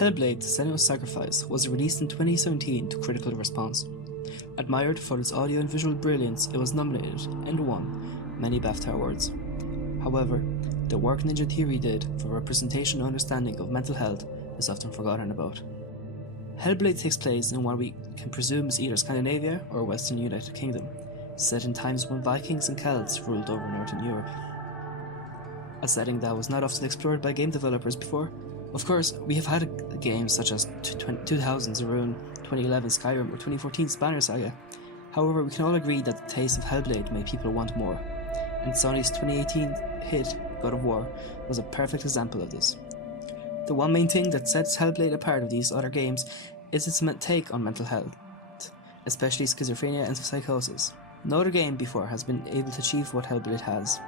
Hellblade Senua's Sacrifice was released in 2017 to critical response. Admired for its audio and visual brilliance, it was nominated and won many BAFTA awards. However, the work Ninja Theory did for representation and understanding of mental health is often forgotten about. Hellblade takes place in what we can presume is either Scandinavia or Western United Kingdom, set in times when Vikings and Celts ruled over Northern Europe. A setting that was not often explored by game developers before. Of course, we have had games such as 2000's Rune, 2011 Skyrim or 2014's Banner Saga. However, we can all agree that the taste of Hellblade made people want more, and Sony's 2018 hit God of War was a perfect example of this. The one main thing that sets Hellblade apart of these other games is its take on mental health, especially schizophrenia and psychosis. No other game before has been able to achieve what Hellblade has.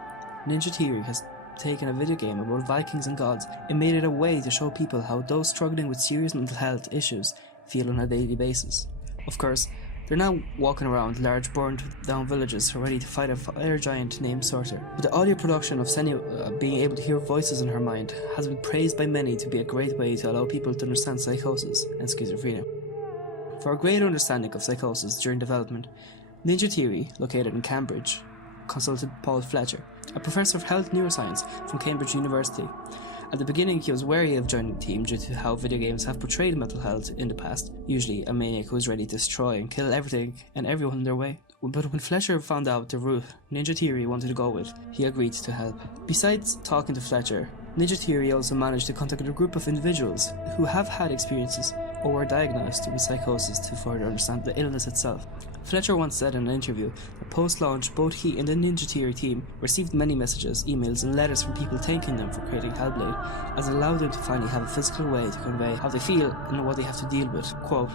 Ninja Theory has taken a video game about Vikings and gods and made it a way to show people how those struggling with serious mental health issues feel on a daily basis. Of course, they're now walking around large burned down villages ready to fight a fire giant named Sorter. But the audio production of Senua being able to hear voices in her mind has been praised by many to be a great way to allow people to understand psychosis and schizophrenia. For a greater understanding of psychosis during development, Ninja Theory, located in Cambridge, consulted Paul Fletcher, a professor of health neuroscience from Cambridge University. At the beginning, he was wary of joining the team due to how video games have portrayed mental health in the past, usually a maniac who is ready to destroy and kill everything and everyone in their way. But when Fletcher found out the route Ninja Theory wanted to go with, he agreed to help. Besides talking to Fletcher, Ninja Theory also managed to contact a group of individuals who have had experiences or were diagnosed with psychosis to further understand the illness itself. Fletcher once said in an interview that post-launch both he and the Ninja Theory team received many messages, emails and letters from people thanking them for creating Hellblade, as it allowed them to finally have a physical way to convey how they feel and what they have to deal with. Quote,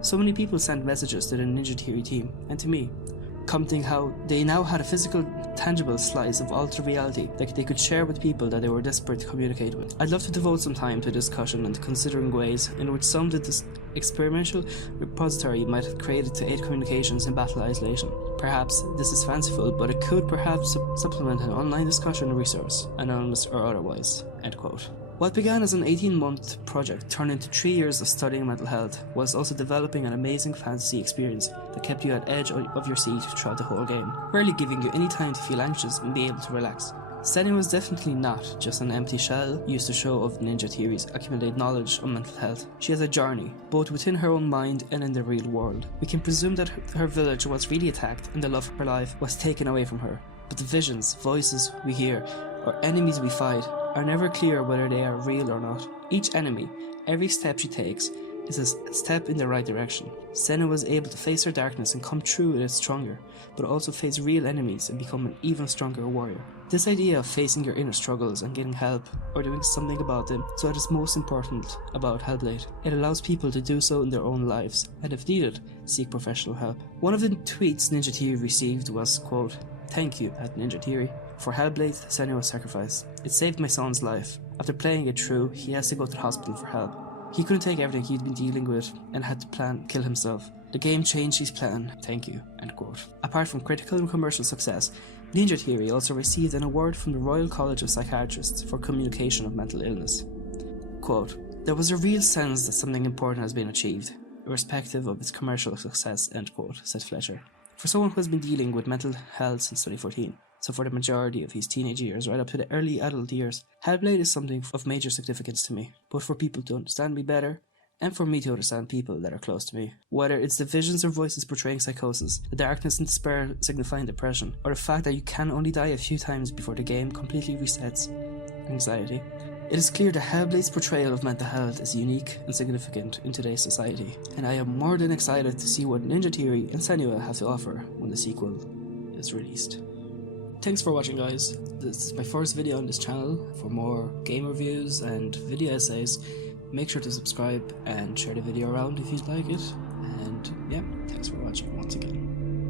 "So many people sent messages to the Ninja Theory team and to me, commenting how they now had a physical, tangible slice of altered reality that they could share with people that they were desperate to communicate with. I'd love to devote some time to discussion and to considering ways in which some of this experimental repository might have created to aid communications in battle isolation. Perhaps this is fanciful, but it could perhaps supplement an online discussion resource, anonymous or otherwise." End quote. What began as an 18-month project turned into 3 years of studying mental health, whilst also developing an amazing fantasy experience that kept you at edge of your seat throughout the whole game, rarely giving you any time to feel anxious and be able to relax. Senua was definitely not just an empty shell used to show of Ninja Theory's accumulated knowledge on mental health. She has a journey, both within her own mind and in the real world. We can presume that her village was really attacked and the love of her life was taken away from her. But the visions, voices we hear, or enemies we fight are never clear whether they are real or not. Each enemy, every step she takes, is a step in the right direction. Senua was able to face her darkness and come through it stronger, but also face real enemies and become an even stronger warrior. This idea of facing your inner struggles and getting help, or doing something about them, is what is most important about Hellblade. It allows people to do so in their own lives, and if needed, seek professional help. One of the tweets Ninja Theory received was, quote, "Thank you at Ninja Theory for Hellblade Senua's Sacrifice. It saved my son's life. After playing it through, he has to go to the hospital for help. He couldn't take everything he'd been dealing with and had to kill himself. The game changed his plan. Thank you." End quote. Apart from critical and commercial success, Ninja Theory also received an award from the Royal College of Psychiatrists for communication of mental illness. Quote, "There was a real sense that something important has been achieved, irrespective of its commercial success," end quote, said Fletcher. For someone who has been dealing with mental health since 2014, so for the majority of his teenage years right up to the early adult years, Hellblade is something of major significance to me, both for people to understand me better and for me to understand people that are close to me. Whether it's the visions or voices portraying psychosis, the darkness and despair signifying depression, or the fact that you can only die a few times before the game completely resets anxiety. It is clear that Hellblade's portrayal of mental health is unique and significant in today's society, and I am more than excited to see what Ninja Theory and Senua have to offer when the sequel is released. Thanks for watching, guys. This is my first video on this channel. For more game reviews and video essays, make sure to subscribe and share the video around if you'd like it. And yeah, thanks for watching once again.